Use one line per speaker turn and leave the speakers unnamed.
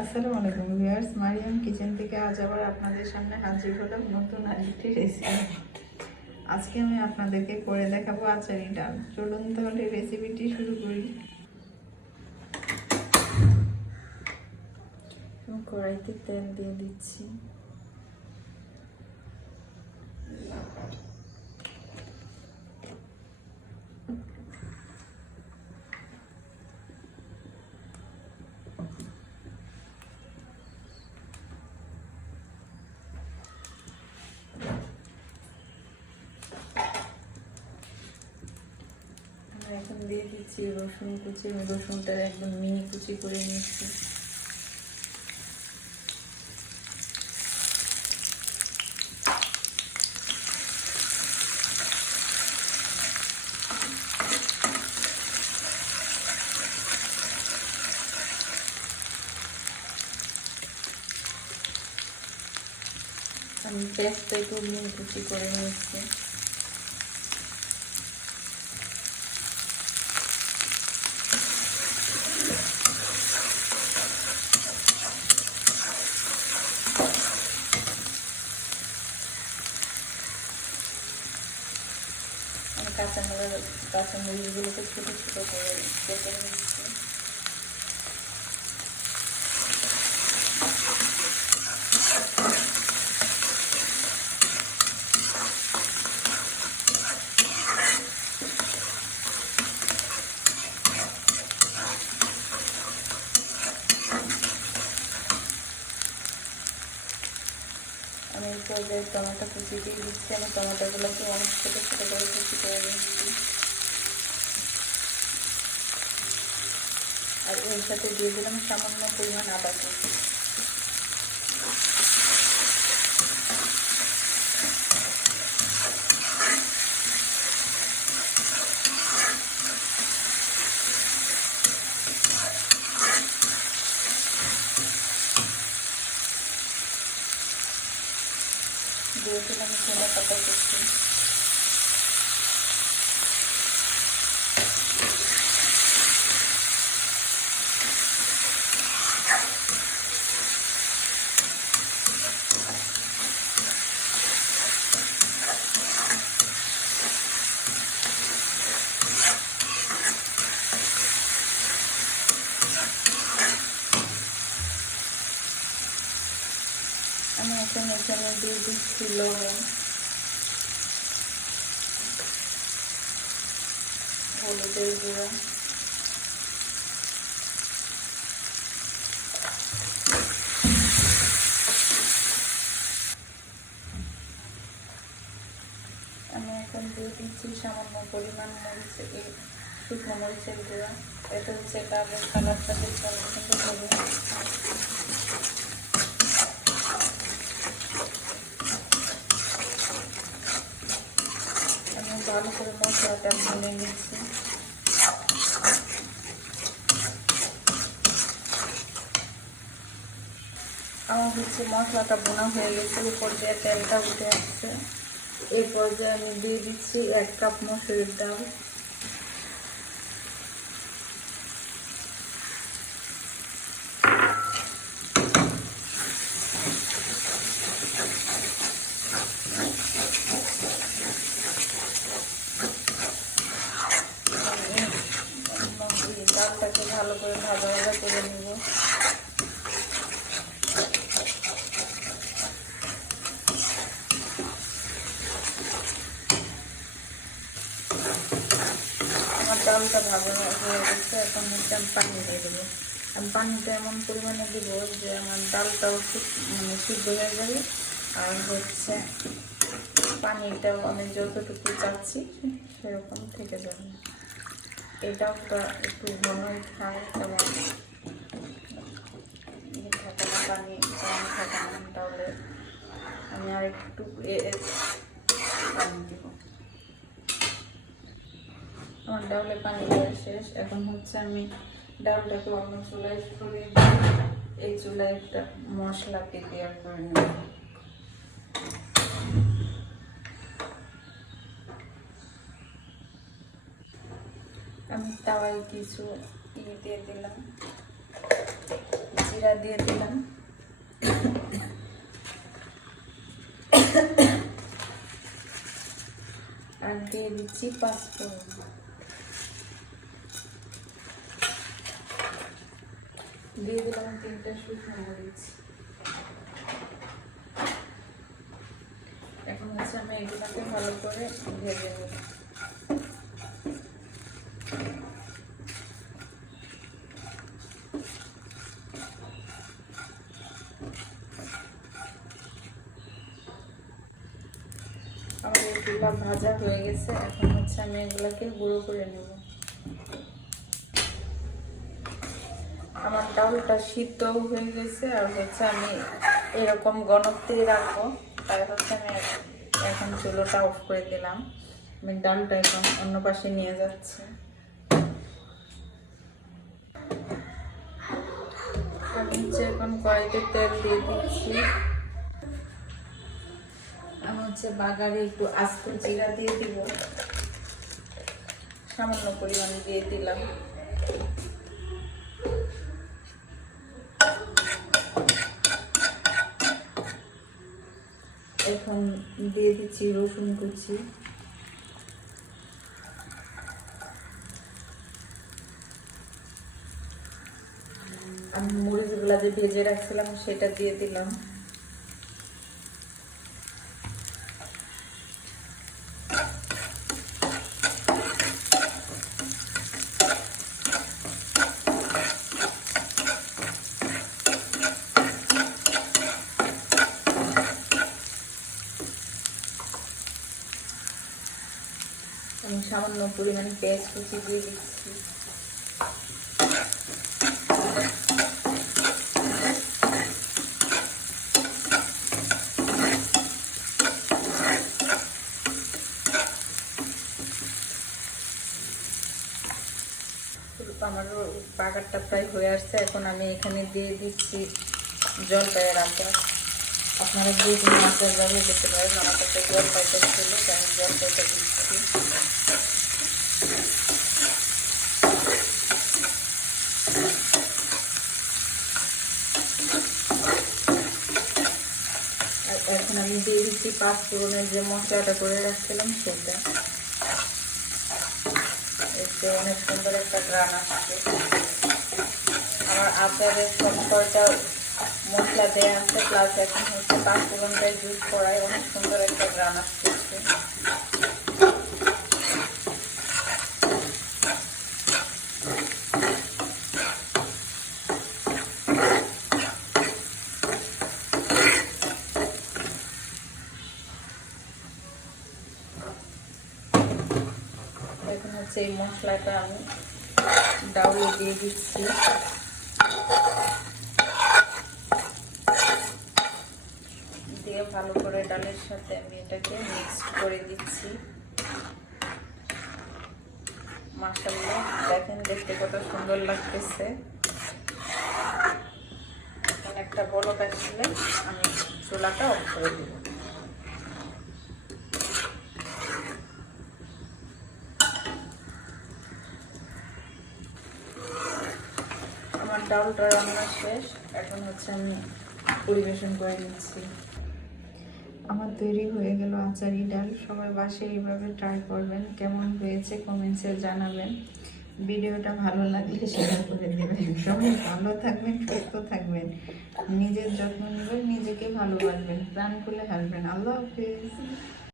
আসসালামু আলাইকুম viewers, Mariam kitchen থেকে আজ আবার আপনাদের সামনে হাজির হলাম নতুন আরেকটি রেসিপি আজকে আমি আপনাদেরকে করে দেখাবো আচারি ডাল। চলুন তাহলে রেসিপিটি শুরু করি। কড়াইতে তেল দিয়ে দিচ্ছি আমি এখন দিয়ে দিচ্ছি, রসুন কুচি, আমি রসুনটা একদম মিনি কুচি করে নিচ্ছি। আমি পেঁয়াজটা একটু মিনি কুচি করে নিচ্ছি আমি কাঁচামরিচ কাঁচামরিচগুলোকে ছোটো ছোটো করে কেটে নিচ্ছি। টমেটো কুচি দিয়ে দিচ্ছি। আমি টমেটোগুলোকে অনেক ছোটো ছোটো করে কুচি করে নিচ্ছি আর এর সাথে দিয়ে দিলাম সামান্য পরিমাণ আদা কুচি দিয়ে দিলাম ধনে পাতা কুচি আমি এখন এখানে দিয়ে দিচ্ছি লবণ হলুদের গুঁড়া। আমি এখন দিয়ে দিচ্ছি সামান্য পরিমাণ মরিচ এই শুকনো মরিচের গুঁড়া। এটা হচ্ছে কালের কালারটা অনেক সুন্দর হবে আমি ভালো করে মশলাটা ভেঙে নিচ্ছি আমার হচ্ছে মশলাটা বোনা হয়ে গেছে। উপর দিয়ে তেলটা উঠে আসছে, এই পর্যায়ে আমি দিয়ে দিচ্ছি এক কাপ মসুরির ডাল এই ডালটাকে ভালো করে ভাজা ভাজা করে নিব। আমার ডালটা ভাজা হয়ে গেছে, এখন হচ্ছে আমি পানি দিয়ে দেবো। আমি পানিটা এমন পরিমাণে দিব যে আমার ডালটাও খুব মানে সিদ্ধ হয়ে যাবে। আর হচ্ছে পানিটাও আমি যতটুকু চাচ্ছি সেরকম থেকে যাবে। ডালটা একটু ঘনই খায় তেমন ইয়ে পানি কম থাকে না তাহলে আমি আর একটু পানি দিব। আমার ডাউলে পানি দেওয়া শেষ। এখন হচ্ছে আমি ডাউলটাকে অন্য চুলায় সরিয়ে এই চুলায় একটা মশলা প্রিপেয়ার করে নেব। আমি তাওয়ায় কিছু ইয়ে দিয়ে দিলাম। জিরা দিয়ে দিলাম। আর দিয়ে দিচ্ছি পাঁচফোড়ন। দিয়ে দিলাম তিনটা শুকনো মরিচ। এখন হচ্ছে আমি এগুলোকে ভালো করে ভেজে নেব। আমার ভাজা হয়ে গেছে। এখন হচ্ছে আমি এগুলোকে গুঁড়ো করে নেব। আমার ডালটা সিদ্ধ হয়ে গেছে আর হচ্ছে আমি এরকম গণত্বে রাখব। তাই হচ্ছে আমি এখন চুলোটা অফ করে দিলাম। আমি ডালটা এখন অন্য পাশে নিয়ে যাচ্ছি। আমি হচ্ছে এখন কড়াইতে তেল দিয়ে দিচ্ছি। হচ্ছে বাগারে একটু আস্ত জিরা দিয়ে দিব। সামান্য পরিমাণ দিয়ে দিলাম। এখন দিয়ে দিচ্ছি রসুন কুচি। আমি মরিচগুলা যে ভেজে রাখছিলাম, সেটা দিয়ে দিলাম আমি সামান্য পরিমাণ পেঁয়াজ কুচি দিয়ে দিচ্ছি। আমার বাগারটা প্রায় হয়ে আসছে, এখন আমি এখানে দিয়ে দিচ্ছি জলপাইয়ের আচার। আপনারা যে আচার ব্যবহার করতে পারেন, আমার কাছে জলপাইটা ছিল, তাই আমি জলপাইটা দিচ্ছি আর এখন আমি দিয়ে দিচ্ছি পাঁচ ফোড়নের যে মশলাটা করে রাখছিলাম সেটা। এতে অনেক সুন্দর একটা গ্রান আসছে। আমার আচারের সব কয়টা মশলা দেওয়া আছে প্লাস এখন হচ্ছে পাঁচ ফোড়নটা ইউজ করায় অনেক সুন্দর একটা গ্রান আসছে। এই মশলাটা আমি ডাউলে দিয়ে দিচ্ছি। দিয়ে ভালো করে ডালের সাথে আমি এটাকে মিক্স করে দিচ্ছি। মাসাল্লাহ দেখেন দেখতে কত সুন্দর লাগতেছে। এখন একটা বলক আসলে আমি চুলাটা অফ করে দেবো। রান্না শেষ। এখন হচ্ছে আমি পরিবেশন করে নিচ্ছি। আমার তৈরি হয়ে গেল আচারি ডাল। সবাই বাসে এইভাবে ট্রাই করবেন, কেমন হয়েছে কমেন্টসে জানাবেন। ভিডিওটা ভালো লাগলে শেয়ার করে দেবেন। সবাই ভালো থাকবেন, সুস্থ থাকবেন। নিজের যত্ন নেবেন, নিজেকে ভালোবাসবেন। প্রাণ খুলে হাসবেন। আল্লাহ হাফিজ।